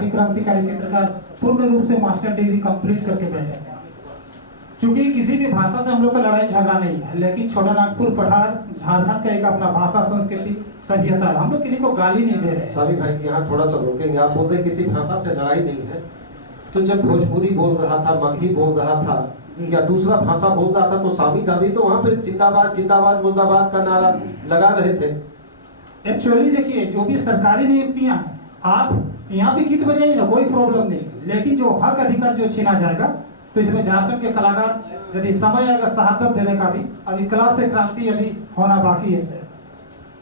Party क्रांतिकारी चित्रकार पूर्ण रूप से मास्टर डिग्री कंप्लीट करके बैठे हैं। चूंकि किसी भी भाषा से हम लोग का लड़ाई झगड़ा नहीं है, लेकिन छोटा नागपुर पठार झारखंड का एक अपना भाषा संस्कृति सभ्यता है, हम लोग किसी को गाली नहीं दे रहे। स्वामी भाई यहाँ थोड़ा सा रोकेंगे, आप बोल रहे किसी भाषा से लड़ाई नहीं है, तो जब भोजपुरी बोल रहा था, मगही बोल रहा था या दूसरा भाषा बोल रहा था तो स्वामी दावी तो वहाँ पे जिंदाबाद जिंदाबाद मुर्दाबाद का नारा लगा रहे थे। एक्चुअली देखिए, जो भी सरकारी नियुक्तियां हैं, आप यहाँ भी गीत बजाइए ना, कोई प्रॉब्लम नहीं, लेकिन जो हक अधिकार जो छीना जाएगा, तो इसमें झारखंड के कलाकार यदि समय आएगा शहादत देने का भी, अभी कला से क्रांति अभी होना बाकी है सर।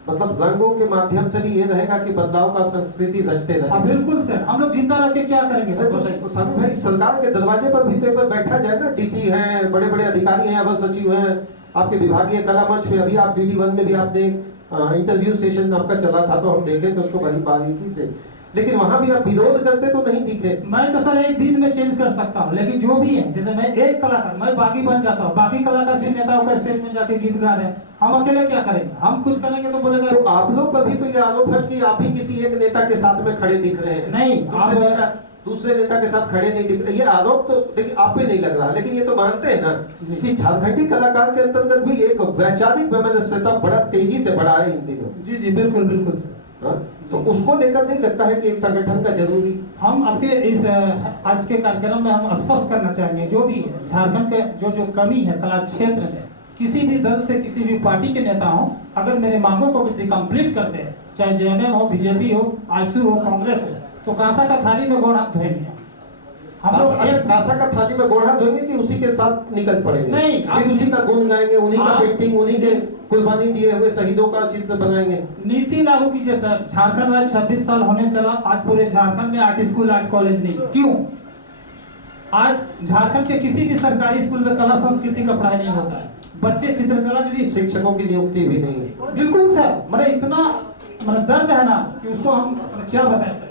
मतलब रंगों के माध्यम से भी ये रहेगा कि बदलाव का संस्कृति रचते रहे। बिल्कुल सर, हम लोग जिंदा रह के क्या करेंगे सर? तो स्वामी भाई सरकार के दरवाजे पर भी तो एक बार बैठा जाए ना, डीसी हैं, बड़े बड़े अधिकारी हैं, अवर सचिव हैं, आपके विभागीय कला मंच में अभी आप DD1 में भी आपने इंटरव्यू सेशन आपका चला था तो हम देखे तो उसको बड़ी बारीकी से, लेकिन वहां भी आप विरोध करते तो नहीं दिखे। मैं तो सर एक दिन में चेंज कर सकता हूँ, लेकिन जो भी है, जैसे मैं एक कलाकार, मैं बागी बन जाता हूँ, बाकी कलाकार जिन नेताओं का स्टेज में जाके गीत गा रहे हैं, हम अकेले क्या करेंगे? हम कुछ करेंगे तो बोलेगा। तो आप लोग पर भी तो ये आरोप है कि आप ही किसी एक नेता के साथ में खड़े दिख रहे हैं। नहीं, दूसरे नेता के साथ खड़े नहीं दिख रहे, ये आरोप तो देखिए आप पे नहीं लग रहा, लेकिन ये तो मानते हैं ना कि झारखंडी कलाकार के अंतर्गत भी एक वैचारिक वैमनस्यता बड़ा तेजी से बढ़ा है इन दिनों। जी जी बिल्कुल बिल्कुल सर। तो उसको लेकर नहीं लगता है कि एक संगठन का जरूरी? हम आपके इस आज के कार्यक्रम में हम स्पष्ट करना चाहेंगे, जो भी झारखंड के जो कमी है कला क्षेत्र में, किसी भी दल से किसी भी पार्टी के नेता हो, अगर मेरे मांगों को भी कंप्लीट करते हैं, चाहे JMM हो, BJP हो, आजसू हो, कांग्रेस हो, तो कांसा का थाली में गोड़ हाथ धोएंगे। हम लोग एक कांसा का थाली में गोड़ हाथ धोएंगे कि उसी के साथ निकल पड़ेंगे? नहीं, आप उसी का गुण गाएंगे, उन्हीं का पेंटिंग, उन्हीं के कुर्बानी दिए हुए शहीदों का चित्र बनाएंगे। नीति लागू कीजिए सर। झारखंड राज्य 26 साल होने चला, आज पूरे झारखंड में आर्ट स्कूल आर्ट कॉलेज नहीं। क्यों? आज झारखंड के किसी भी सरकारी स्कूल में कला संस्कृति का पढ़ाई नहीं होता है। बच्चे चित्रकला, यदि शिक्षकों की नियुक्ति भी नहीं है। बिल्कुल सर, मतलब इतना दर्द है ना कि उसको हम क्या बताएं सर।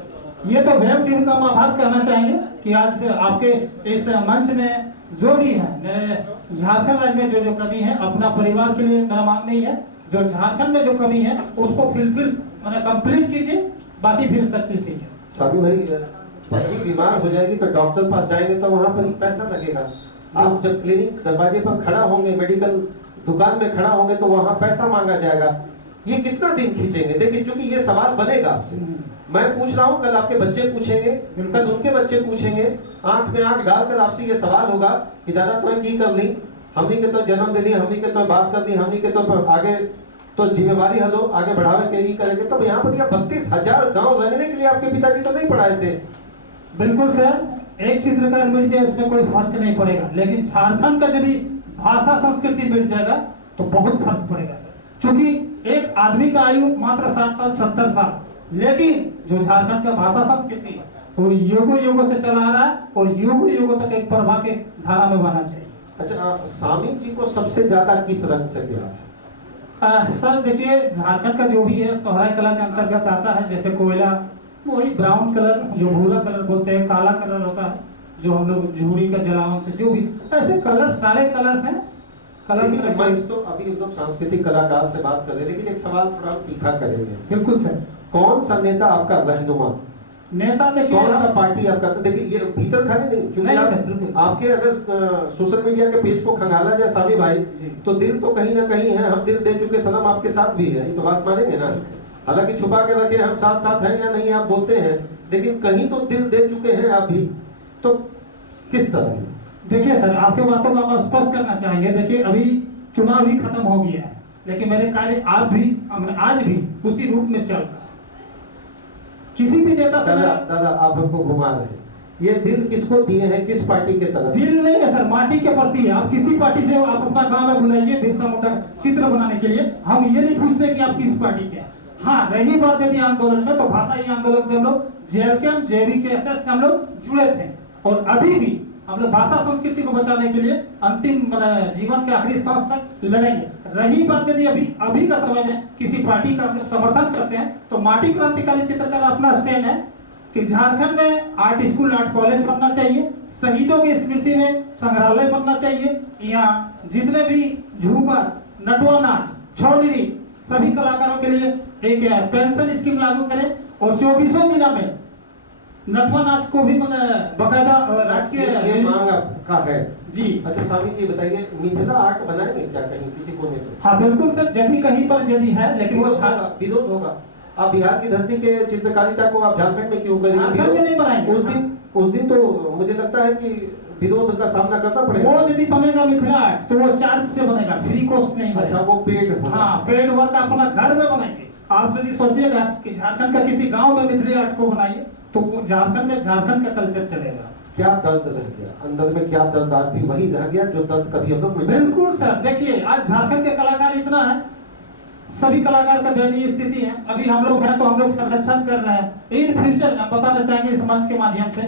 ये तो वेब टीवी का हम आभार कहना चाहेंगे कि आज आपके इस मंच में जो भी है, मेरे झारखंड राज्य में जो कमी है, अपना परिवार के लिए मेरा मांग नहीं है, जो झारखंड में जो कमी है उसको फुलफिल कंप्लीट कीजिए, बाकी फिर सब चीज ठीक है। साबू भाई, पत्नी बीमार हो जाएगी तो डॉक्टर पास जाएंगे तो वहां पर ही पैसा लगेगा। आप जब क्लिनिक दरवाजे पर खड़ा होंगे, मेडिकल दुकान में खड़ा होंगे तो वहां पैसा मांगा जाएगा। ये कितना दिन खींचेंगे? देखिए, क्योंकि ये सवाल बनेगा आपसे, मैं पूछ रहा हूँ, कल आपके बच्चे पूछेंगे, कल उनके बच्चे पूछेंगे, आंख में आंख डालकर आपसे ये सवाल होगा कि दादा तो की कर ली, हमनी के तो जन्म दे दी, हमनी के तो बात कर दी, हमनी के तो आगे तो जिम्मेवारी हलो आगे बढ़ावे के लिए करेंगे। तब यहाँ पर 32,000 गाँव रहने के लिए आपके पिताजी तो नहीं पढ़ाए थे? बिल्कुल सर, एक चित्रकार मिट जाए उसमें कोई फर्क नहीं पड़ेगा, लेकिन झारखंड का यदि भाषा संस्कृति मिट जाएगा तो बहुत फर्क पड़ेगा सर। क्योंकि एक आदमी का आयु मात्र 60 साल 70 साल, लेकिन जो झारखंड का भाषा संस्कृति है वो युगों युगों से चला आ रहा है और युगों युगों तक एक प्रभा के धारा में बना चाहिए। अच्छा, स्वामी जी को सबसे ज्यादा किस रंग से प्यार है? सर देखिए, झारखंड का जो भी है सोहराय कला के अंतर्गत आता है। जैसे कोयला, वही ब्राउन कलर, जो भूरा कलर बोलते हैं, काला कलर होता है जो हम लोग झूरी का जलावन से, जो भी ऐसे कलर, सारे कलर्स हैं। कलर की मंच तो अभी एकदम सांस्कृतिक कलाकार से बात कर रहे हैं, लेकिन एक सवाल थोड़ा तीखा करेंगे। बिल्कुल सर। कौन सा नेता आपका रहनुमा? नेता में कौन सा पार्टी आपका? देखिए, ये भीतर खाने नहीं, क्योंकि आपके अगर सोशल मीडिया के पेज को खंगाला जाए स्वामी भाई, तो दिल तो कहीं ना कहीं है, हम दिल दे चुके सनम आपके साथ भी है, तो बात मानेंगे ना? हालांकि छुपा के रखे हम साथ साथ हैं या नहीं आप बोलते हैं, लेकिन कहीं तो दिल दे चुके हैं आप भी, तो किस तरह? देखिए सर, आपके बातों को हम स्पष्ट करना चाहेंगे। देखिए, अभी चुनाव भी खत्म हो गया है, लेकिन मेरे कार्य आज भी उसी रूप में चल रहा है। किसी भी नेता से दादा आप हमको घुमा रहे हैं, ये दिल किसको दिए हैं, किस पार्टी के तरफ? दिल नहीं है सर, माटी के प्रति है। आप किसी पार्टी से आप अपना गांव में बुलाइए बिरसा मुंडा चित्र बनाने के लिए, हम ये नहीं पूछते कि आप किस पार्टी के हैं। हाँ, रही बात यदि आंदोलन में, तो भाषाई आंदोलन से हम लोग JLK JVKSS से हम लोग जुड़े थे, और अभी भी हम लोग भाषा संस्कृति को बचाने के लिए अंतिम जीवन के आखिरी सांस तक लड़ेंगे। रही बात यदि अभी का समय में किसी पार्टी का हम लोग समर्थन करते हैं, तो माटी क्रांतिकारी चित्रकार अपना स्टैंड है कि झारखंड में आर्ट स्कूल आर्ट कॉलेज बनना चाहिए, शहीदों की स्मृति में संग्रहालय बनना चाहिए, यहाँ जितने भी झूमर, नटवा नाच, छौनिरी, सभी कलाकारों के लिए एक पेंशन स्कीम लागू करें, और 24 जिला में नटवा नाच को भी मतलब बकायदा राजकीय ये मांग आपका है जी। अच्छा स्वामी जी बताइए, मिथिला आर्ट बनाएंगे क्या कहीं किसी कोने पे? हाँ बिल्कुल सर, जब भी कहीं पर यदि है, लेकिन वो विरोध होगा। आप बिहार की धरती के चित्रकारिता को आप झारखंड में क्यों करेंगे? झारखंड में नहीं बनाएंगे। उस दिन तो मुझे लगता है कि विरोध का सामना करना पड़ेगा। वो यदि बनेगा मिथिला आर्ट तो वो चार्ज से बनेगा, फ्री कॉस्ट नहीं बनेगा। अच्छा वो पेड, हाँ पेड वर्क अपना घर में बनाएंगे। आप यदि सोचिएगा कि झारखंड का किसी गांव में मिथिला आर्ट को बनाइए तो झारखंड में झारखंड का कल्चर चलेगा। क्या दर्द रह गया अंदर में, क्या दर्द आज भी वही रह गया जो दर्द कभी हम लोग। बिल्कुल सर, देखिए आज झारखंड के कलाकार इतना है, सभी कलाकार का दयनीय स्थिति है। अभी हम लोग हैं तो हम लोग संरक्षण कर रहे हैं। इन फ्यूचर हम बताना चाहेंगे इस मंच के माध्यम से,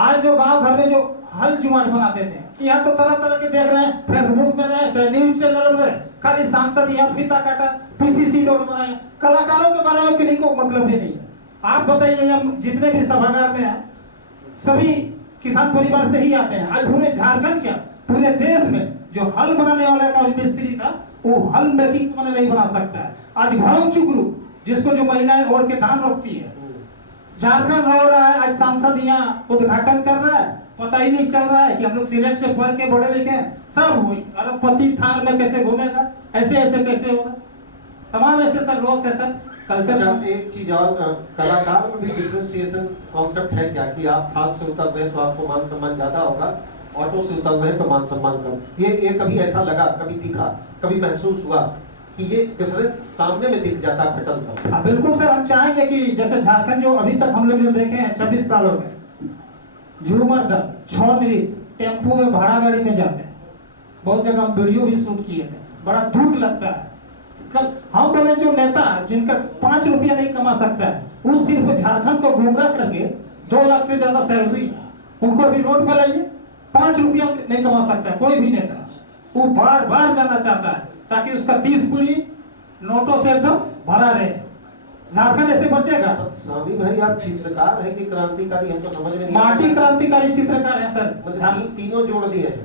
आज जो गांव घर में जो हल जुमाट बनाते थे, यहाँ तो तरह तरह के देख रहे हैं, फेसबुक में रहे चाहे न्यूज चैनल में, खाली सांसद यहाँ फीता काटा, पीसीसी रोड बनाए, कलाकारों के बारे में किसी को मतलब ही नहीं है। आप बताइए, हम जितने भी सभागार में हैं सभी किसान परिवार से ही आते हैं। आज पूरे झारखंड क्या पूरे देश में जो हल बनाने वाला का मिस्त्री था वो हल मेकिंग मैंने नहीं बना सकता है। आज भाव चुकरू जिसको जो महिलाएं ओढ़ के धान रोकती है, झारखंड रो रहा है। आज सांसद यहाँ उद्घाटन कर रहा है, पता ही नहीं चल रहा है कि हम लोग सिलेट से पढ़ के बड़े लिखे सब हुई, अरबपति थार में कैसे घूमेगा, ऐसे ऐसे कैसे होगा, तमाम ऐसे सर रोज से सर कल्चर। एक चीज और, कलाकार में भी डिफरेंशिएशन कॉन्सेप्ट है क्या कि आप थार से उतर रहे तो आपको मान सम्मान ज्यादा होगा, ऑटो से उतर रहे तो मान सम्मान कम? ये कभी ऐसा लगा, कभी दिखा, कभी महसूस हुआ कि ये डिफरेंस सामने में दिख जाता है फटल पर? बिल्कुल सर, हम चाहेंगे कि जैसे झारखंड जो अभी तक हम लोग जो देखे हैं 26 सालों में, झूमर दल 6 मिनट टेम्पो में भाड़ा गाड़ी में जाते हैं, बहुत जगह हम वीडियो भी शूट किए थे, बड़ा दुख लगता है। कल हम बोले जो नेता जिनका 5 रुपया नहीं कमा सकता है, वो सिर्फ झारखंड को गुमराह करके 2 लाख से ज्यादा सैलरी है, उनको अभी रोड पे लाइए, 5 रुपया नहीं कमा सकता है कोई भी नेता। वो बार बार जाना चाहता है ताकि उसका 30 पीढ़ी नोटों से एकदम भरा रहे। झारखंड ऐसे बचेगा? स्वामी भाई आप चित्रकार है कि क्रांतिकारी, हमको समझ में नहीं। माटी क्रांतिकारी चित्रकार है सर। मतलब तीनों जोड़ दिए हैं,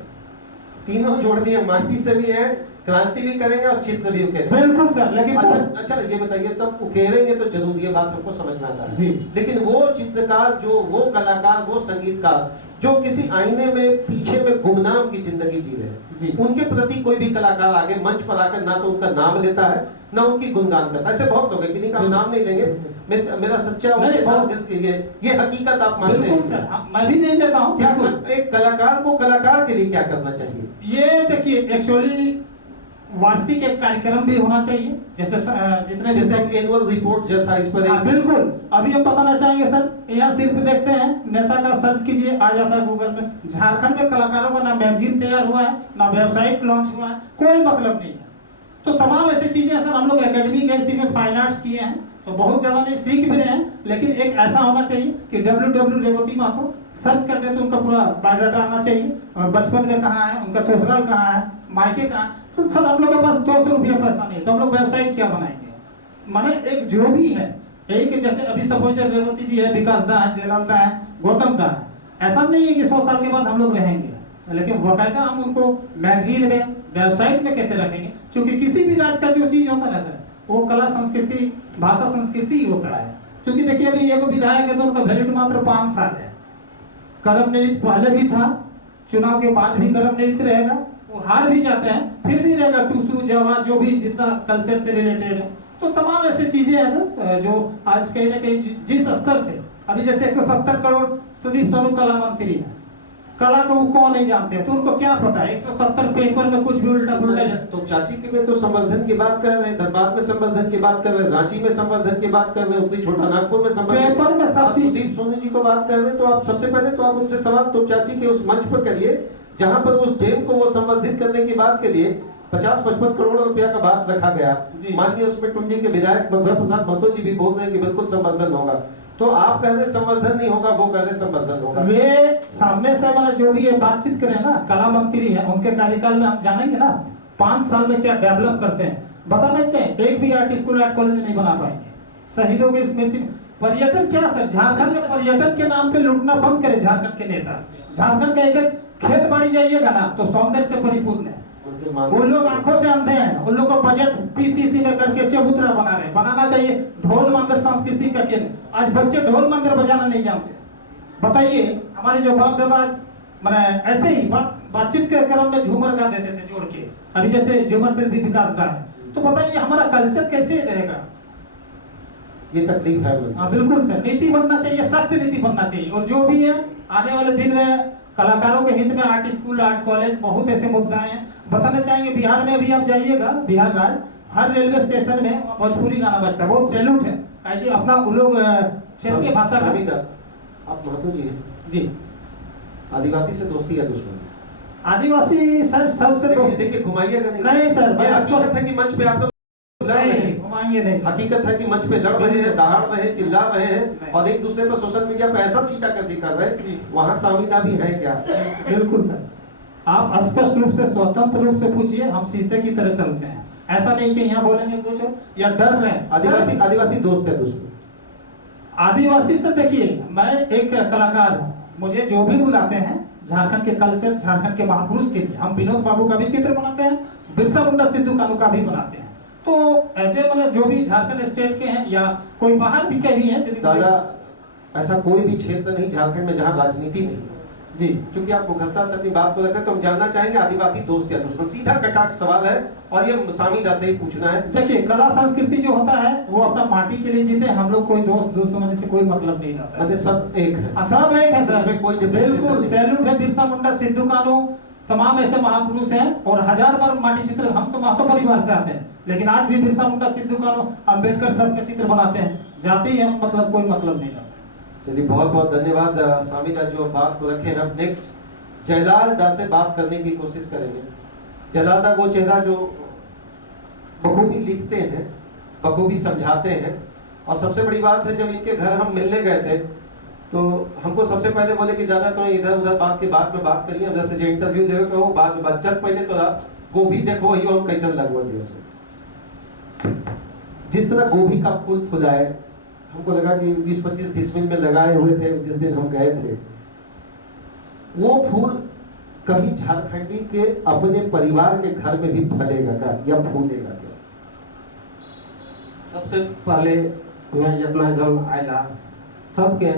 तीनों जोड़ दिए, माटी से भी है, क्रांति भी करेंगे और चित्र भी उकेरेंगे। बिल्कुल सर, लेकिन अच्छा ये बताइए, तब उकेरेंगे तो जरूर ये बात हमको समझ में आता है जी, लेकिन वो चित्रकार जो, वो कलाकार, वो संगीतकार जो किसी आईने में पीछे में गुमनाम की जिंदगी जी रहे हैं, उनके प्रति कोई भी कलाकार आगे मंच पर आकर ना तो उनका नाम लेता है ना उनकी गुणगान करता है। ऐसे बहुत लोग हैं, किन्हीं का नाम नहीं लेंगे, मेरा सच्चा ये हकीकत आप मानते हैं? सर, मैं भी नहीं देता हूँ। क्या एक कलाकार को कलाकार के लिए क्या करना चाहिए? ये देखिए, एक्चुअली वार्षिक एक कार्यक्रम भी होना चाहिए, जैसे जितने जैसे एनुअल रिपोर्ट जैसा इस पर। बिल्कुल, अभी हम बताना चाहेंगे सर, यहाँ सिर्फ देखते हैं नेता का सर्च कीजिए, आ जाता है गूगल में, झारखंड में कलाकारों का ना मैगजीन तैयार हुआ है ना वेबसाइट लॉन्च हुआ है, कोई मतलब नहीं है। तो तमाम ऐसी चीजें सर हम लोग एकेडमी के इसी में फाइन आर्ट्स किए हैं, तो बहुत ज्यादा नहीं सीख भी रहे हैं, लेकिन एक ऐसा होना चाहिए कि www रेवती महतो सर्च करते तो उनका पूरा बायोडाटा आना चाहिए, बचपन में कहाँ है, उनका ससुराल कहाँ है, मायके कहाँ है। तो सर हम लोग के पास 200 रुपया पैसा नहीं, तो हम लोग वेबसाइट क्या बनाएंगे? माने एक जो भी है, एक जैसे अभी सपोज रेवती जी है, विकास दा है, जयलाल दा है, गौतम दा है, ऐसा नहीं है कि 100 साल के बाद हम लोग रहेंगे, लेकिन बकायदा हम उनको मैगजीन में, वेबसाइट में कैसे रखेंगे? क्योंकि किसी भी राज्य का जो चीज होता है ना सर, वो कला संस्कृति, भाषा संस्कृति ही होता है। क्योंकि देखिए अभी एक विधायक है तो उनका वैलिड मात्र 5 साल है, कर्म नियत पहले भी था, चुनाव के बाद भी कर्म नियत रहेगा, वो हार भी जाते हैं फिर भी रहेगा, टूसू जावा जो भी जितना कल्चर से रिलेटेड है। तो तमाम ऐसी चीजें हैं सर जो आज कहीं ना कहीं जिस स्तर से, अभी जैसे 170 करोड़ सुदीप स्वरूप कला मंत्री है, कला को वो कौन नहीं जानते हैं, तो उनको क्या पता है 170 पेपर में कुछ भी उल्टा पुल्टा। तो चाची के में तो संवर्धन की बात कर रहे हैं, धनबाद में संवर्धन की बात कर रहे हैं, रांची में संवर्धन की बात कर रहे हैं, छोटा नागपुर में संवर्धन, पेपर में सब सुदीप सोनी जी को बात कर रहे हैं। तो आप सबसे पहले तो आप उनसे सवाल तो चाची के उस मंच पर करिए जहां पर उस डैम को वो संवर्धित करने की बात के लिए 50-55 करोड़ रुपया का बात रखा गया। माननीय उसमें टुंडी के विधायक मजहर प्रसाद महतो जी भी बोल रहे हैं कि बिल्कुल संवर्धन होगा, तो आप कह रहे संवर्धन नहीं होगा, वो कह रहे संवर्धन होगा। वे सामने से मैंने जो भी ये बातचीत करें ना, कला मंत्री है, उनके कार्यकाल में हम जानेंगे ना 5 साल में क्या डेवलप करते हैं, बताना चाहिए। एक भी आर्ट स्कूल, आर्ट कॉलेज नहीं बना पाएंगे। शहीदों की स्मृति, पर्यटन क्या सर, झारखंड में पर्यटन के नाम पे लूटना बंद करे झारखंड के नेता। झारखंड का एक खेत बाड़ी जाइएगा ना तो सौंदर्य से परिपूर्ण है, उन लोग आंखों से अंधे हैं, उन लोग को बजट पीसीसी में करके चबूतरा बना रहे। बनाना चाहिए ढोल मंदिर सांस्कृतिक का केंद्र। आज बच्चे ढोल मंदिर बजाना नहीं जानते, बताइए, हमारे जो बाप दादा मैंने ऐसे ही बातचीत के क्रम में झूमर गा देते थे जोड़ के, अभी जैसे झूमर से भी विकास गा है, तो बताइए हमारा कल्चर कैसे रहेगा? ये तकलीफ है मुझे। हाँ बिल्कुल सर, नीति बनना चाहिए, सख्त नीति बनना चाहिए, और जो भी है आने वाले दिन में कलाकारों के हित में आर्ट स्कूल, आर्ट कॉलेज, बहुत ऐसे मुद्दे हैं। बताना चाहेंगे बिहार में भी आप जाइएगा, बिहार राज्य हर रेलवे स्टेशन में भोजपुरी गाना बजता है, बहुत सैल्यूट है। कहिए अपना उन लोग क्षेत्रीय भाषा का। आप महतो जी हैं जी, आदिवासी से दोस्ती या दुश्मनी? आदिवासी सर सबसे देखिए देखिए, घुमाइएगा नहीं। नहीं सर, मैं हकीकत है कि मंच पे आप लोग लड़ रहे हैं, घुमाएंगे नहीं सर। हकीकत है कि मंच पे लड़ रहे हैं, दहाड़ रहे हैं, चिल्ला रहे हैं और एक दूसरे पर सोशल मीडिया पे ऐसा चीटाकशी कर रहे हैं, वहाँ सामिना भी है क्या? बिल्कुल सर, आप स्पष्ट रूप से स्वतंत्र रूप से पूछिए, हम शीशे की तरह चलते हैं। ऐसा नहीं कि यहाँ बोलेंगे कुछ या डर रहे हैं। आदिवासी दोस्त है दुश्मन? आदिवासी से देखिए, मैं एक कलाकार हूँ, मुझे जो भी बुलाते हैं झारखंड के कल्चर, झारखंड के महापुरुष के लिए, हम विनोद बाबू का भी चित्र बनाते हैं, बिरसा मुंडा सिद्धू कानू का भी बनाते हैं। तो ऐसे मतलब जो भी झारखंड स्टेट के हैं या कोई बाहर भी के भी हैं। दादा, ऐसा कोई भी क्षेत्र नहीं झारखंड में जहाँ राजनीति नहीं जी, क्योंकि आप मुखरता से अपनी बात को रखें तो हम जानना चाहेंगे आदिवासी दोस्त या दुश्मन, सीधा कटाक्ष सवाल है और ये सामीदा से ही पूछना है। देखिए कला संस्कृति जो होता है वो अपना माटी के लिए जीते, हम लोग कोई दोस्त दुश्मनी से कोई मतलब नहीं रहता है, सब एक है। सब एक है सर, इसमें कोई बिल्कुल सैल्यूट है बिरसा मुंडा, सिद्धू कानू, तमाम ऐसे महापुरुष हैं। और 1000 बार माटी चित्र, हम तो महतो परिवार से आते हैं, लेकिन आज भी बिरसा मुंडा, सिद्धू कानू, अम्बेडकर सब के चित्र बनाते हैं, जाते ही हम मतलब कोई मतलब नहीं रहता। चलिए बहुत बहुत धन्यवाद सामिदा जो बात को रखे। हम नेक्स्ट जयलाल दा से बात करने की कोशिश करेंगे। जयलाल दा वो चेहरा जो बखूबी लिखते हैं, बखूबी समझाते हैं, और सबसे बड़ी बात है जब इनके घर हम मिलने गए थे तो हमको सबसे पहले बोले कि दादा तो इधर उधर बात के बाद में बात करिए, हम जैसे जो इंटरव्यू देवे कहो बाद में बात चल पहले तो गोभी देखो ही हम कैसे लगवा दिए से। जिस तरह गोभी का फूल फुलाए, हमको लगा कि 20-25 डिसमिल में लगाए हुए थे जिस दिन हम गए थे, वो फूल कभी झारखंडी के अपने परिवार के घर में भी फलेगा क्या या फूलेगा क्या? सबसे पहले मैं जितना जन आयला सबके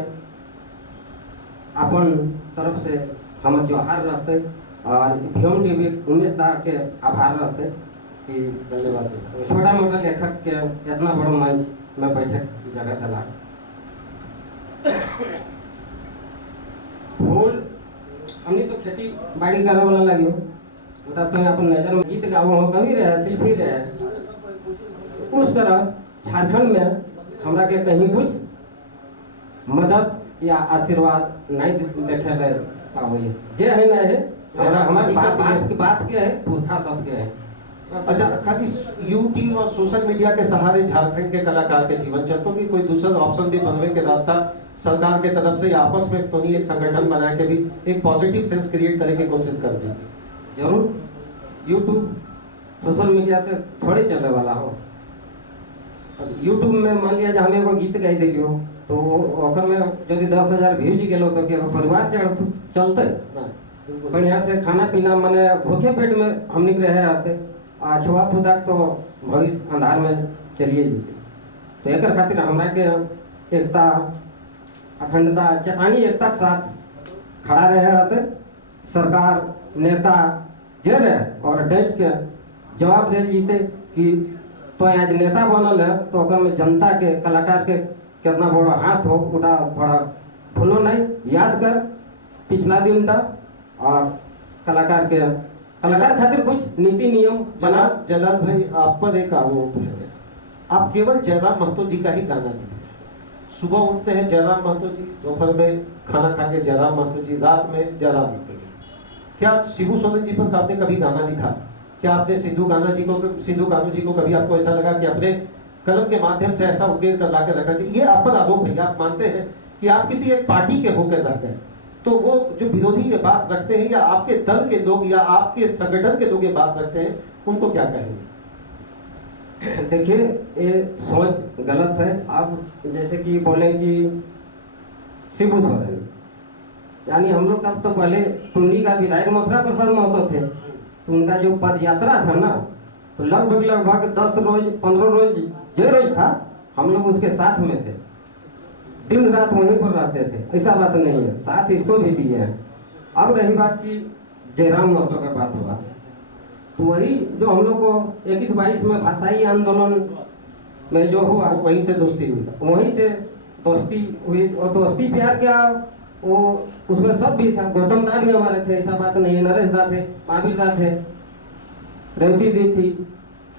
अपन तरफ से हम जोहार रहते और भीम टीवी उमेश दा के आभार रहते कि धन्यवाद। छोटा मोटा लेखक के इतना बड़ा मंच में बैठक जगह दिला। फूल हमने तो खेती बाड़ी करे वाला लगी उधर तो अपन नजर में गीत गाओ हो कभी रहे शिल्पी रहे उस तरह झारखंड में हमरा के कहीं कुछ मदद या आशीर्वाद नहीं देखे गए पावे जे है ना है हमरा हमारी बात के है पुरखा सब के है। अच्छा, खाली यूट्यूब और सोशल मीडिया के सहारे झारखंड के कलाकार के जीवन चलते कि कोई दूसरा ऑप्शन भी बनने के रास्ता सरकार के तरफ से आपस में तो नहीं एक संगठन बना के भी एक पॉजिटिव सेंस क्रिएट करने की कोशिश कर दी? जरूर यूट्यूब सोशल मीडिया से थोड़े चलने वाला हो। यूट्यूब में मान लिया हमें वो गीत गाई दिलियो तो ओकर में यदि 10,000 व्यूज गेलो तो क्या परिवार चलते बढ़िया से खाना पीना माने भूखे पेट में हम निकले है आते छुआ खुदा तो भविष्य अंधार में चलिए जीते। तो एक खातिर हमरा के एकता अखंडता चेतानी एकता के साथ खड़ा रहे आते सरकार नेता जे रहे और डट के जवाब दे जीते कि तो आज नेता बनल है तो ओकर में जनता के कलाकार के कितना बड़ा हाथ हो उड़ा बड़ा फूलो नहीं याद कर पिछला दिन था और कलाकार खातिर कुछ नीति नियम बना। जलाल भाई आप पर एक आरोप है, आप केवल जयराम महतो जी का ही गाना लिखते हैं। सुबह उठते हैं जयराम महतो जी, दोपहर में खाना खा के जयराम महतो जी, रात में जयराम महतो जी। क्या शिबू सोरेन जी पर आपने कभी गाना लिखा? क्या आपने सिद्धू कानू जी को कभी आपको ऐसा लगा कि अपने कलम के माध्यम से ऐसा उकेर कर ला के रखा चाहिए? ये आप पर आरोप है, आप मानते हैं कि आप किसी एक पार्टी के होकर रहते हैं तो वो जो विरोधी के बात रखते हैं या आपके दल के लोग या आपके संगठन के लोग ये बात रखते हैं उनको क्या कहेंगे? देखिए ये सोच गलत है। आप जैसे कि बोले कि शिबू सोरेन यानी हम लोग का तो पहले टुंडी का विधायक मथुरा प्रसाद महतो थे तो उनका जो पद यात्रा था ना तो लगभग 10 रोज 15 रोज जो रोज था हम लोग उसके साथ में थे। दिन रात वहीं पर रहते थे, ऐसा बात नहीं है, साथ इसको भी दिए हैं। अब रही बात की जयराम महतो का बात हुआ, तो वही जो हम लोग को 21-22 में भाषाई आंदोलन में जो हुआ, वहीं से दोस्ती हुई। वहीं से दोस्ती हुई। और दोस्ती प्यार क्या, वो उसमें सब भी था। गौतम दा भी हमारे थे, ऐसा बात नहीं है। नरेश दा थे, महावीर दा थे, रेवती दी थी,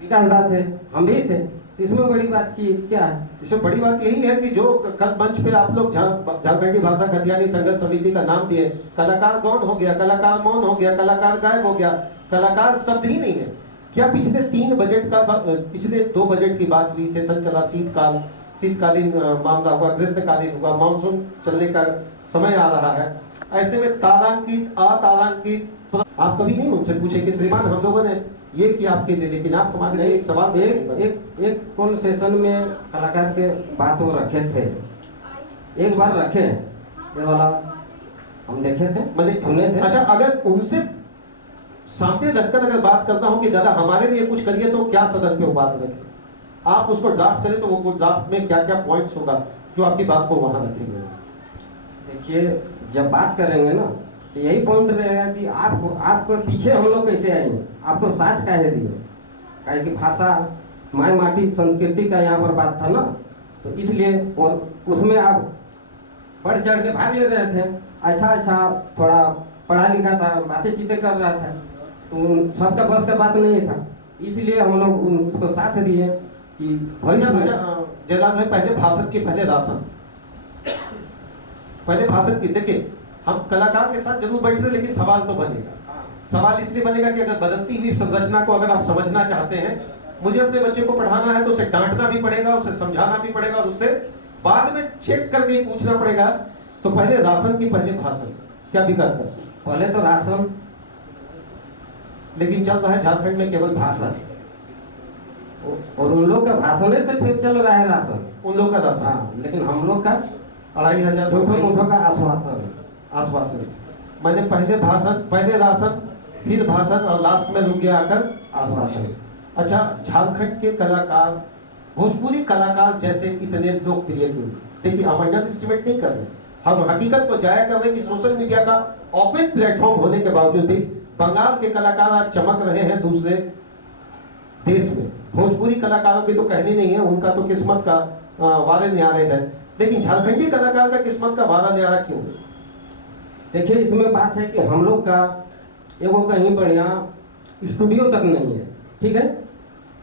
विकास दा थे, हम भी थे। इसमें बड़ी बात की क्या है? इसमें बड़ी बात यही है कि जो कल मंच पे आप लोग झारखंडी भाषा खतियानी संघर्ष समिति का नाम दिए, कलाकार गौण हो गया, कलाकार मौन हो गया, कलाकार गायब हो गया, कलाकार शब्द ही नहीं है। क्या पिछले 3 बजट का पिछले 2 बजट की बात हुई, सेशन चला, शीतकालीन मामला हुआ, ग्रीष्मकालीन हुआ, मानसून चलने का समय आ रहा है, ऐसे में तारांकित अतारांकित, तो आप कभी नहीं उनसे पूछे कि श्रीमान हम लोगों ने ये किया आपके लिए, लेकिन आप हमारे लिए एक सवाल एक कौन सेशन में कलाकार के बात वो रखे थे, एक बार रखे, ये वाला हम देखे थे, मतलब सुने थे। अच्छा, अगर उनसे सामने रखकर अगर बात करता हूं कि दादा हमारे लिए कुछ करिए, तो क्या सदन पे वो बात रखें, आप उसको ड्राफ्ट करें, तो वो ड्राफ्ट में क्या क्या पॉइंट्स होगा जो आपकी बात को वहां रखेंगे? देखिए, जब बात करेंगे ना, तो यही पॉइंट रहेगा कि आपको पीछे हम लोग कैसे आएंगे, आपको साथ काहे दिए, काहे कि भाषा माय माटी संस्कृति का यहाँ पर बात था ना, तो इसलिए, और उसमें आप बढ़ चढ़ के भाग ले रहे थे। अच्छा थोड़ा पढ़ा लिखा था, बातें चीतें कर रहा था, तो सबका बस का बात नहीं था, इसलिए हम लोग उसको साथ दिए कि जयलाल भाई, पहले भाषण के पहले राशन, पहले भाषण की, देखिए हम कलाकार के साथ जरूर बैठ रहे, लेकिन सवाल तो बनेगा। सवाल इसलिए बनेगा कि अगर बदलती हुई संरचना को अगर आप समझना चाहते हैं, मुझे अपने बच्चे को पढ़ाना है, तो उसे डांटना भी पड़ेगा, उसे समझाना भी पड़ेगा, और उससे बाद में चेक करके पूछना पड़ेगा। तो पहले राशन की पहले भाषण, क्या विकास है? पहले तो राशन, लेकिन चल रहा है झारखंड में केवल भाषण, और उन लोग का भाषण से फिर चल रहा है राशन, उन लोग का राशन। हाँ, लेकिन हम लोग का 2500 छोटो का आश्वासन। मैंने पहले भाषण, पहले राशन, फिर भाषण, और लास्ट में रुक गया आकर आश्वासन। अच्छा, झारखंड के कलाकार, भोजपुरी कलाकार जैसे इतने लोकप्रिय क्यों? देखिए, हम अंडर एस्टिमेट नहीं कर रहे, हम हकीकत को जाया कर रहे हैं कि सोशल मीडिया का ओपन प्लेटफॉर्म होने के बावजूद भी बंगाल के कलाकार आज चमक रहे हैं दूसरे देश में। भोजपुरी कलाकारों की तो कहनी नहीं है, उनका तो किस्मत का वारे न्यारे है, लेकिन झारखंडी कलाकार का किस्मत का वारा न्यारा क्यों? देखिए, इसमें बात है कि हम लोग का एगो कहीं बढ़िया स्टूडियो तक नहीं है, ठीक है,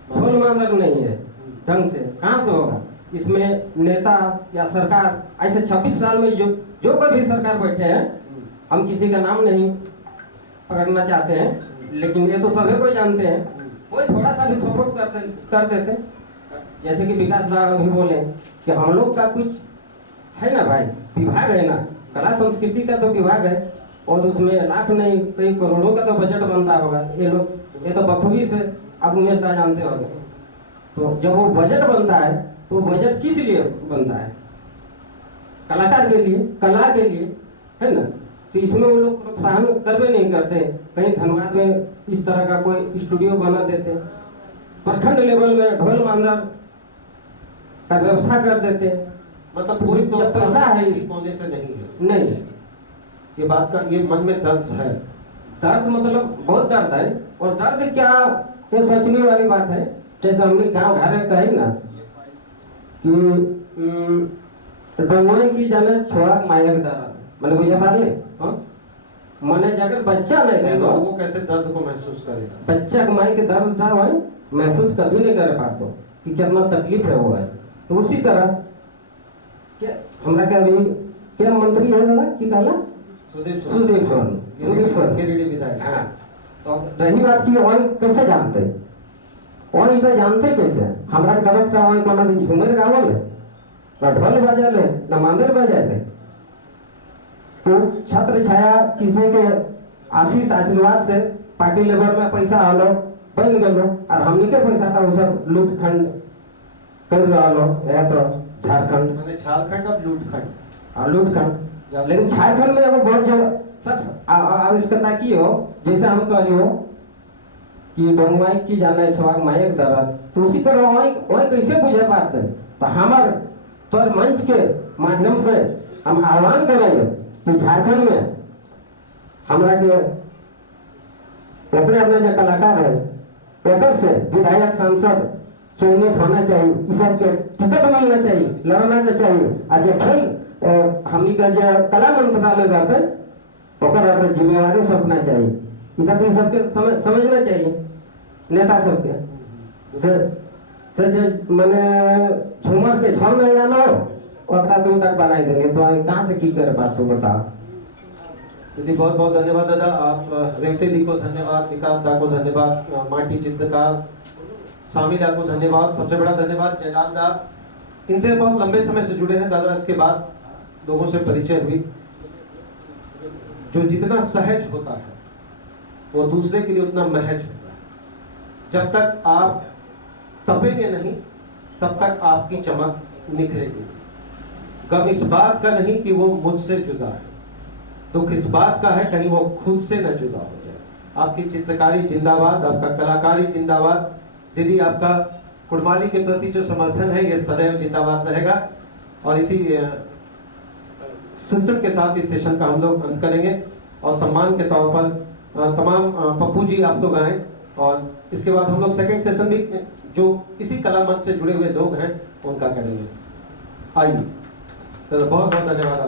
ढोल मांदर नहीं है ढंग से, कहाँ से होगा? इसमें नेता या सरकार, ऐसे 26 साल में जो कभी सरकार बैठे हैं, हम किसी का नाम नहीं पकड़ना चाहते हैं, लेकिन ये तो सभी को जानते हैं, कोई थोड़ा सा भी सपोर्ट कर देते, जैसे कि विकास दा अभी बोले कि हम लोग का कुछ है ना भाई, विभाग है ना, कला संस्कृति का तो विभाग है, और उसमें लाख नहीं कई करोड़ों का तो बजट बनता होगा। ये तो बखूबी से आप उमेश दा जानते होंगे। तो जब वो बजट बनता है, तो बजट किस लिए बनता है? कलाकार के लिए, कला के लिए, है ना? तो इसमें वो लोग प्रोत्साहन करवे नहीं करते। कहीं धनबाद में इस तरह का कोई स्टूडियो बना देते, प्रखंड लेवल में ढोल मांदर का व्यवस्था कर देते, मतलब कोई पैसा है होने से नहीं है। नहीं, ये बात का, ये मन में दर्द है। दर्द मतलब बहुत दर्द है, और दर्द क्या, ये सोचने वाली बात है। जैसे हमने गाँव घर में कही ना कि डोंगरी की जाने छोड़ा मायक दर्द, मैंने बुझा पा ले, मैंने जाकर बच्चा नहीं रहेगा, वो कैसे दर्द को महसूस करेगा? बच्चा कमाई के दर्द था भाई, महसूस कभी नहीं कर पाते कि कितना तकलीफ है वो है। तो उसी तरह क्या हमरा क्या अभी क्या मंत्री है दादा की कहला सुदीप सोरेन के लिए विधायक। हाँ, तो रही बात की वही कैसे जानते, वही तो जानते कैसे? हमरा तरफ का वही कोना दिन झूमर गावल है, ना ढोल बजाले, ना मांदर बजाले, तो छत्र छाया किसी के आशीष आशीर्वाद से पार्टी लेवल में पैसा आलो बन गलो, और हमनी के पैसा का वो सब लूट खंड कर रहा है। तो झारखंड मैंने झारखंड अब लूट खंड, लेकिन झारखंड में एगो बहुत जो सख्त आवश्यकता की हो, जैसे हम कहियो कि बंगवाई की जाने छवाक मायक दरद, तो उसी तरह वही कैसे बुझे पाते? तो हमार तो और मंच के माध्यम से हम आह्वान करेंगे कि झारखंड में हमारा के अपने अपने जो कलाकार है एक से विधायक सांसद चयनित होना चाहिए, इस सबके टिकट मिलना चाहिए, लड़ना तो चाहिए। आज खेल हमनी का जो कला मंत्रालय रहते ओकर जिम्मेवारी सौंपना चाहिए, इस सबके समझना चाहिए नेता सबके से मैंने झूमर के झोल नहीं जाना हो और तुम तक बनाई देंगे तो कहाँ से की करे बात तो बताओ। दीदी बहुत बहुत धन्यवाद दादा, आप रेवते दी को धन्यवाद, विकास दा को धन्यवाद, माटी चित्रकार स्वामी दा को धन्यवाद, सबसे बड़ा धन्यवाद जयलाल दा, इनसे बहुत लंबे समय से जुड़े हैं दादा। इसके बाद लोगों से परिचय हुई, जो जितना सहज होता है वो दूसरे के लिए उतना महज होता है। जब तक आप तपेंगे नहीं तब तक आपकी चमक निखरेगी। गम इस बात का नहीं कि वो मुझसे जुदा है, दुख इस बात का है कहीं वो खुद से न जुदा हो जाए। आपकी चित्रकारी जिंदाबाद, आपका कलाकारी जिंदाबाद। दीदी आपका कुड़माली के प्रति जो समर्थन है ये सदैव जिंदाबाद रहेगा। और इसी सिस्टम के साथ इस सेशन का हम लोग अंत करेंगे और सम्मान के तौर पर तमाम पप्पू जी आप तो गाएं और इसके बाद हम लोग सेकंड सेशन भी जो इसी कला मंच से जुड़े हुए लोग हैं उनका करेंगे। आइए, तो बहुत बहुत धन्यवाद।